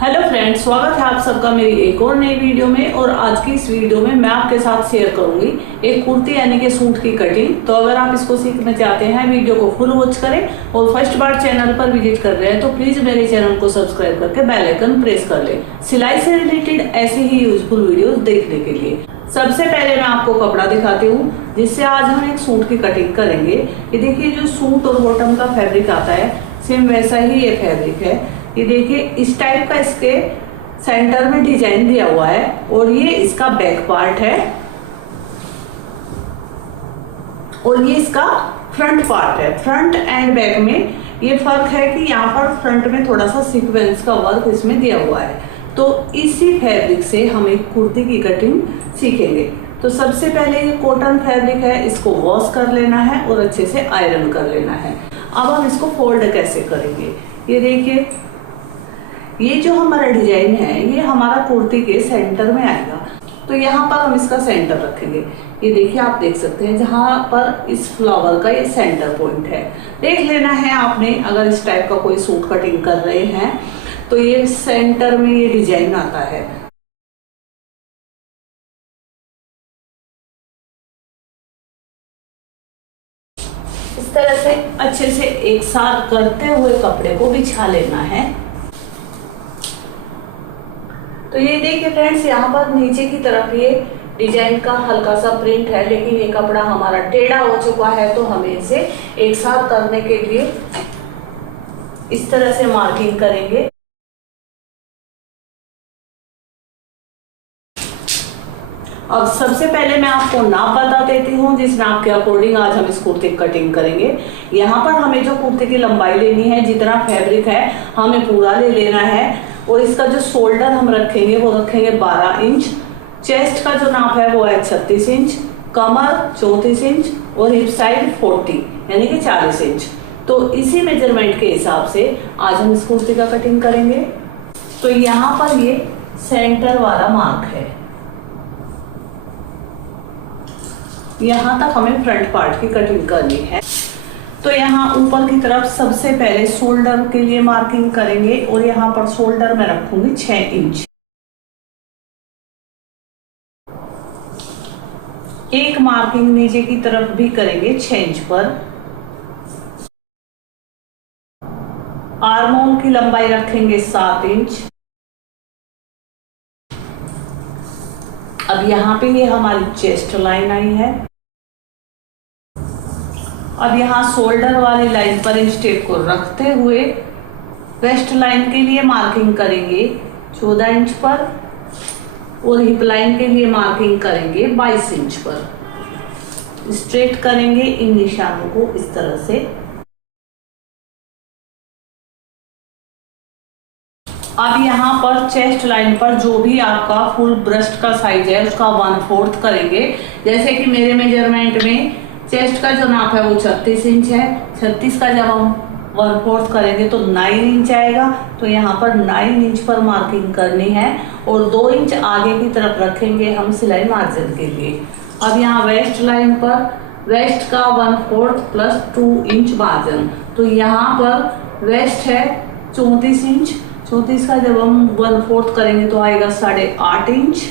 Hello friends, स्वागत है आप सबका मेरी एक और नई वीडियो में। और आज की इस वीडियो में मैं आपके साथ शेयर करूंगी एक कुर्ती यानी कि सूट की कटिंग। तो अगर आप इसको सीखना चाहते हैं वीडियो को फुल वॉच करें और फर्स्ट बार चैनल पर विजिट कर रहे हैं तो प्लीज मेरे चैनल को सब्सक्राइब करके बेल आइकन प्रेस कर लें सिलाई से रिलेटेड ऐसी ही यूजफुल वीडियो देखने के लिए। सबसे पहले मैं आपको कपड़ा दिखाती हूँ जिससे आज हम एक सूट की कटिंग करेंगे। ये देखिए, जो सूट और बॉटम का फैब्रिक आता है सेम वैसा ही ये फैब्रिक है। ये देखिए, इस टाइप का इसके सेंटर में डिजाइन दिया हुआ है और ये इसका बैक पार्ट है और ये इसका फ्रंट पार्ट है। फ्रंट एंड बैक में ये फर्क है कि यहाँ पर फ्रंट में थोड़ा सा सीक्वेंस का वर्क इसमें दिया हुआ है। तो इसी फैब्रिक से हम एक कुर्ती की कटिंग सीखेंगे। तो सबसे पहले ये कॉटन फैब्रिक है, इसको वॉश कर लेना है और अच्छे से आयरन कर लेना है। अब हम इसको फोल्ड कैसे करेंगे, ये देखिए, ये जो हमारा डिजाइन है ये हमारा कुर्ती के सेंटर में आएगा। तो यहाँ पर हम इसका सेंटर रखेंगे। ये देखिए, आप देख सकते हैं जहाँ पर इस फ्लावर का ये सेंटर पॉइंट है। देख लेना है आपने, अगर इस टाइप का कोई सूट कटिंग कर रहे हैं तो ये सेंटर में ये डिजाइन आता है। इस तरह से अच्छे से एक साथ करते हुए कपड़े को बिछा लेना है। तो ये देखिए फ्रेंड्स, यहाँ पर नीचे की तरफ ये डिजाइन का हल्का सा प्रिंट है, लेकिन ये कपड़ा हमारा टेढ़ा हो चुका है। तो हमें इसे एक साथ करने के लिए इस तरह से मार्किंग करेंगे। अब सबसे पहले मैं आपको नाप बता देती हूँ, जिस नाप के अकॉर्डिंग आज हम इस कुर्ती की कटिंग करेंगे। यहाँ पर हमें जो कुर्ती की लंबाई लेनी है, जितना फैब्रिक है हमें पूरा ले लेना है। और इसका जो शोल्डर हम रखेंगे वो रखेंगे 12 इंच। चेस्ट का जो नाप है वो है 36 इंच, कमर 34 इंच और हिप साइड 40 यानी कि 40 इंच। तो इसी मेजरमेंट के हिसाब से आज हम इस कुर्ती का कटिंग करेंगे। तो यहाँ पर ये सेंटर वाला मार्क है, यहाँ तक हमें फ्रंट पार्ट की कटिंग करनी है। तो यहाँ ऊपर की तरफ सबसे पहले शोल्डर के लिए मार्किंग करेंगे और यहाँ पर शोल्डर में रखूंगी 6 इंच। एक मार्किंग नीचे की तरफ भी करेंगे 6 इंच पर। आर्म होल की लंबाई रखेंगे 7 इंच। अब यहाँ पे ये हमारी चेस्ट लाइन आई है। अब यहाँ शोल्डर वाली लाइन पर इंस्टेप को रखते हुए वेस्ट लाइन के लिए मार्किंग करेंगे 14 इंच पर और हिप लाइन के लिए मार्किंग करेंगे 22 इंच पर। स्ट्रेट करेंगे इन निशानों को इस तरह से। अब यहाँ पर चेस्ट लाइन पर जो भी आपका फुल ब्रेस्ट का साइज है उसका 1/4 करेंगे। जैसे कि मेरे मेजरमेंट में चेस्ट का जो नाप है वो 36 इंच है। 36 का जब हम 1/4 करेंगे तो 9 इंच आएगा। तो यहाँ पर 9 इंच पर मार्किंग करनी है और 2 इंच आगे की तरफ रखेंगे हम सिलाई मार्जिन के लिए। अब यहाँ वेस्ट लाइन पर वेस्ट का 1/4 प्लस 2 इंच मार्जिन। तो यहाँ पर वेस्ट है 34 इंच। 34 का जब हम 1/4 करेंगे तो आएगा 8.5 इंच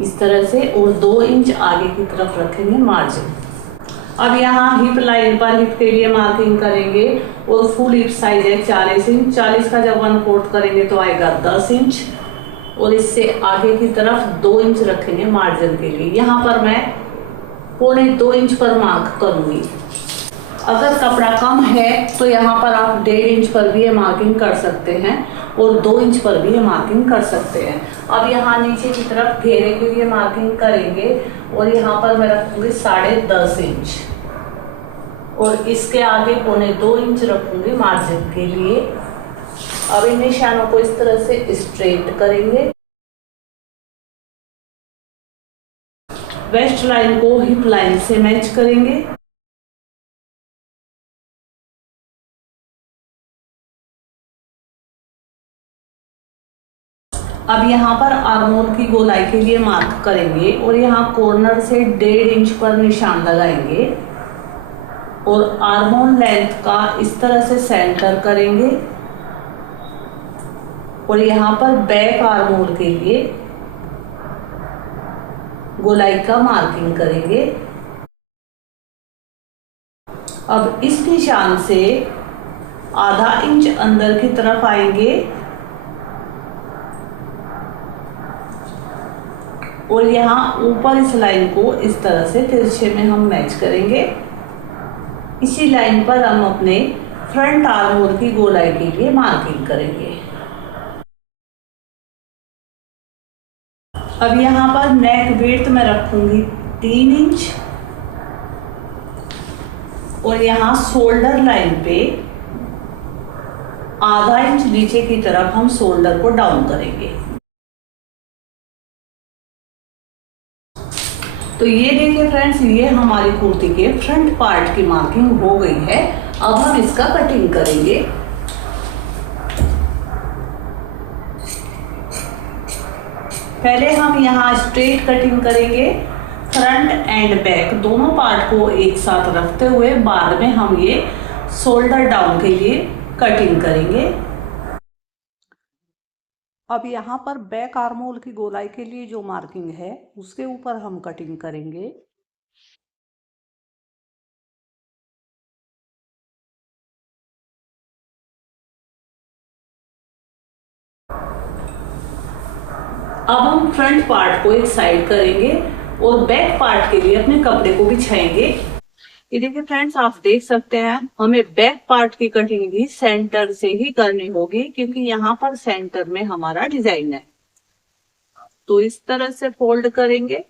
इस तरह से, और 2 इंच आगे की तरफ रखेंगे मार्जिन। अब यहाँ हिप लाइन पर हिप के लिए मार्किंग करेंगे और फुल हिप साइज है 40 इंच। 40 का जब 1/4 करेंगे तो आएगा 10 इंच और इससे आगे की तरफ 2 इंच रखेंगे मार्जिन के लिए। यहाँ पर मैं 1.25 इंच पर मार्क करूंगी। अगर कपड़ा कम है तो यहाँ पर आप 1.5 इंच पर भी ये मार्किंग कर सकते हैं और 2 इंच पर भी ये मार्किंग कर सकते हैं। अब यहाँ नीचे की तरफ घेरे के लिए मार्किंग करेंगे और यहाँ पर मैं रखूंगी 10.5 इंच और इसके आगे 1.25 इंच रखूंगी मार्जिन के लिए। अब इन निशानों को इस तरह से स्ट्रेट करेंगे। वेस्ट लाइन को हिप लाइन से मैच करेंगे। अब यहाँ पर आर्म होल की गोलाई के लिए मार्क करेंगे और यहाँ कॉर्नर से 1.5 इंच पर निशान लगाएंगे और आर्म होल लेंथ का इस तरह से सेंटर करेंगे और यहाँ पर बैक आर्म होल के लिए गोलाई का मार्किंग करेंगे। अब इस निशान से आधा इंच अंदर की तरफ आएंगे और यहाँ ऊपर इस लाइन को इस तरह से तिरछे में हम मैच करेंगे। इसी लाइन पर हम अपने फ्रंट आर्म होल की गोलाई के लिए मार्किंग करेंगे। अब यहाँ पर नेक विड्थ मैं रखूंगी 3 इंच और यहाँ शोल्डर लाइन पे आधा इंच नीचे की तरफ हम शोल्डर को डाउन करेंगे। तो ये देखिए फ्रेंड्स, ये हमारी कुर्ती के फ्रंट पार्ट की मार्किंग हो गई है। अब हम इसका कटिंग करेंगे। पहले हम यहाँ स्ट्रेट कटिंग करेंगे, फ्रंट एंड बैक दोनों पार्ट को एक साथ रखते हुए बाद में हम ये शोल्डर डाउन के लिए कटिंग करेंगे। अब यहाँ पर बैक आर्म होल की गोलाई के लिए जो मार्किंग है उसके ऊपर हम कटिंग करेंगे। अब हम फ्रंट पार्ट को एक साइड करेंगे और बैक पार्ट के लिए अपने कपड़े को बिछाएंगे। ये देखिए फ्रेंड्स, आप देख सकते हैं हमें बैक पार्ट की कटिंग भी सेंटर से ही करनी होगी क्योंकि यहाँ पर सेंटर में हमारा डिजाइन है। तो इस तरह से फोल्ड करेंगे।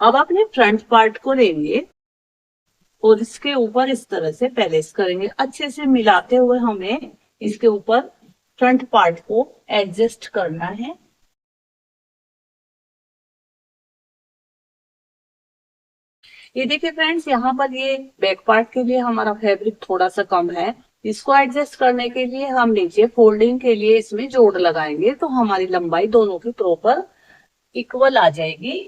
अब अपने फ्रंट पार्ट को लेंगे और इसके ऊपर इस तरह से पैलेस करेंगे। अच्छे से मिलाते हुए हमें इसके ऊपर फ्रंट पार्ट को एडजस्ट करना है। ये देखिए फ्रेंड्स, यहाँ पर ये बैक पार्ट के लिए हमारा फैब्रिक थोड़ा सा कम है। इसको एडजस्ट करने के लिए हम नीचे फोल्डिंग के लिए इसमें जोड़ लगाएंगे तो हमारी लंबाई दोनों की प्रॉपर इक्वल आ जाएगी।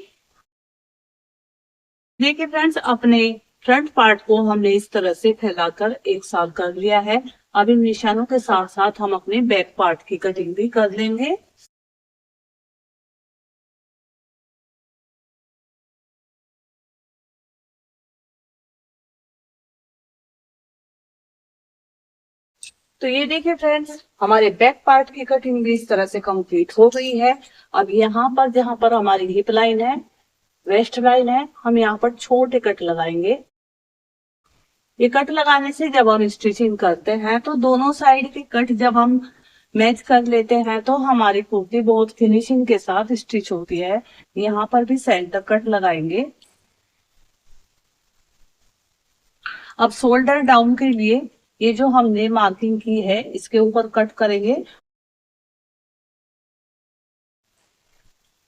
देखिए फ्रेंड्स, अपने फ्रंट पार्ट को हमने इस तरह से फैलाकर एक साथ कर लिया है। अब इन निशानों के साथ साथ हम अपने बैक पार्ट की कटिंग भी कर लेंगे। तो ये देखिए फ्रेंड्स, हमारे बैक पार्ट की कटिंग भी इस तरह से कंप्लीट हो गई है। अब यहाँ पर जहां पर हमारी हिप लाइन है, वेस्ट लाइन है, हम यहाँ पर छोटे कट लगाएंगे। ये कट लगाने से जब हम स्टिचिंग करते हैं तो दोनों साइड के कट जब हम मैच कर लेते हैं तो हमारी कुर्ती बहुत फिनिशिंग के साथ स्टिच होती है। यहाँ पर भी सेंटर कट लगाएंगे। अब शोल्डर डाउन के लिए ये जो हमने मार्किंग की है इसके ऊपर कट करेंगे।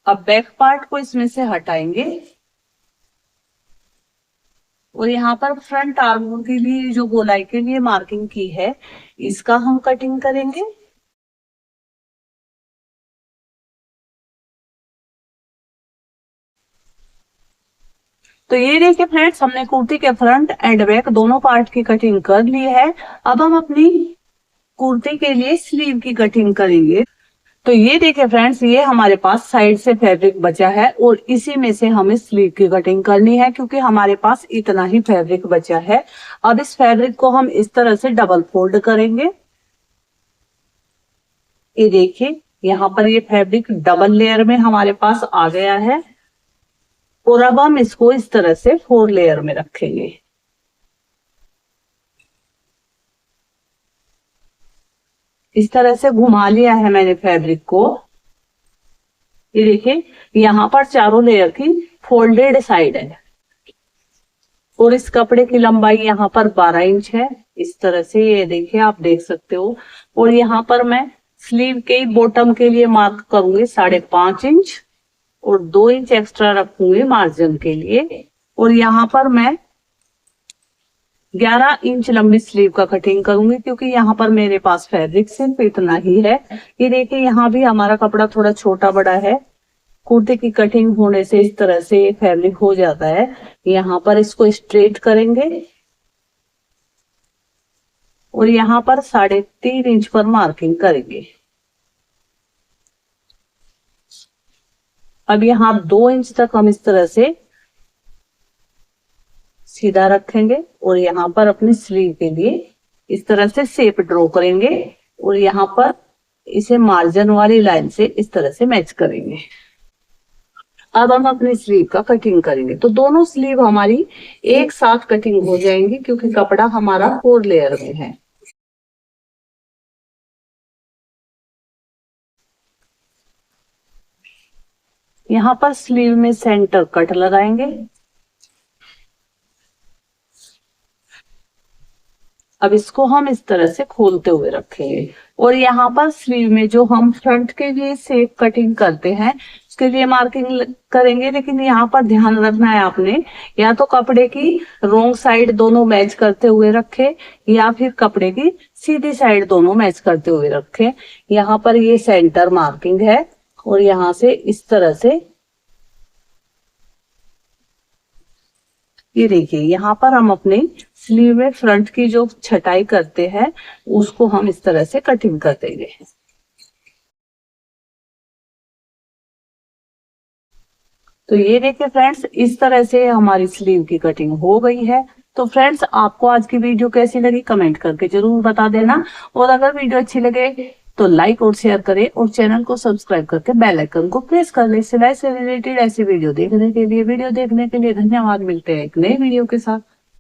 अब बैक पार्ट को इसमें से हटाएंगे और यहाँ पर फ्रंट आर्म के लिए जो गोलाई के लिए मार्किंग की है इसका हम कटिंग करेंगे। तो ये देखिए फ्रेंड्स, हमने कुर्ती के फ्रंट एंड बैक दोनों पार्ट की कटिंग कर ली है। अब हम अपनी कुर्ती के लिए स्लीव की कटिंग करेंगे। तो ये देखिए फ्रेंड्स, ये हमारे पास साइड से फैब्रिक बचा है और इसी में से हमें स्लीव की कटिंग करनी है क्योंकि हमारे पास इतना ही फैब्रिक बचा है। अब इस फैब्रिक को हम इस तरह से डबल फोल्ड करेंगे। ये देखिए, यहाँ पर ये फैब्रिक डबल लेयर में हमारे पास आ गया है और अब हम इसको इस तरह से 4 लेयर में रखेंगे। इस तरह से घुमा लिया है मैंने फैब्रिक को। ये देखिए, यहाँ पर चारों लेयर की फोल्डेड साइड है और इस कपड़े की लंबाई यहाँ पर 12 इंच है। इस तरह से ये देखिए, आप देख सकते हो। और यहाँ पर मैं स्लीव के बॉटम के लिए मार्क करूंगी 5.5 इंच और 2 इंच एक्स्ट्रा रखूंगी मार्जिन के लिए। और यहाँ पर मैं 11 इंच लंबी स्लीव का कटिंग करूंगी क्योंकि यहाँ पर मेरे पास फैब्रिक सिर्फ इतना ही है। ये देखिए, यहाँ भी हमारा कपड़ा थोड़ा छोटा बड़ा है। कुर्ते की कटिंग होने से इस तरह से फैब्रिक हो जाता है। यहाँ पर इसको स्ट्रेट करेंगे और यहाँ पर 3.5 इंच पर मार्किंग करेंगे। अब यहाँ 2 इंच तक हम इस तरह से सीधा रखेंगे और यहाँ पर अपनी स्लीव के लिए इस तरह से शेप ड्रॉ करेंगे और यहाँ पर इसे मार्जिन वाली लाइन से इस तरह से मैच करेंगे। अब हम अपनी स्लीव का कटिंग करेंगे। तो दोनों स्लीव हमारी एक साथ कटिंग हो जाएंगी क्योंकि कपड़ा हमारा 4 लेयर में है। यहाँ पर स्लीव में सेंटर कट लगाएंगे। अब इसको हम इस तरह से खोलते हुए रखेंगे और यहाँ पर स्लीव में जो हम फ्रंट के लिए शेप कटिंग करते हैं उसके लिए मार्किंग करेंगे। लेकिन यहाँ पर ध्यान रखना है आपने, या तो कपड़े की रोंग साइड दोनों मैच करते हुए रखे या फिर कपड़े की सीधी साइड दोनों मैच करते हुए रखे। यहाँ पर ये सेंटर मार्किंग है और यहाँ से इस तरह से ये देखिए, यहाँ पर हम अपने स्लीव में फ्रंट की जो छटाई करते हैं उसको हम इस तरह से कटिंग कर देंगे। तो ये देखिए फ्रेंड्स, इस तरह से हमारी स्लीव की कटिंग हो गई है। तो फ्रेंड्स, आपको आज की वीडियो कैसी लगी कमेंट करके जरूर बता देना, और अगर वीडियो अच्छी लगे तो लाइक और शेयर करें और चैनल को सब्सक्राइब करके बेल आइकन को प्रेस कर ले। सिलाई से रिलेटेड ऐसी वीडियो देखने के लिए धन्यवाद। मिलते हैं एक नई वीडियो के साथ।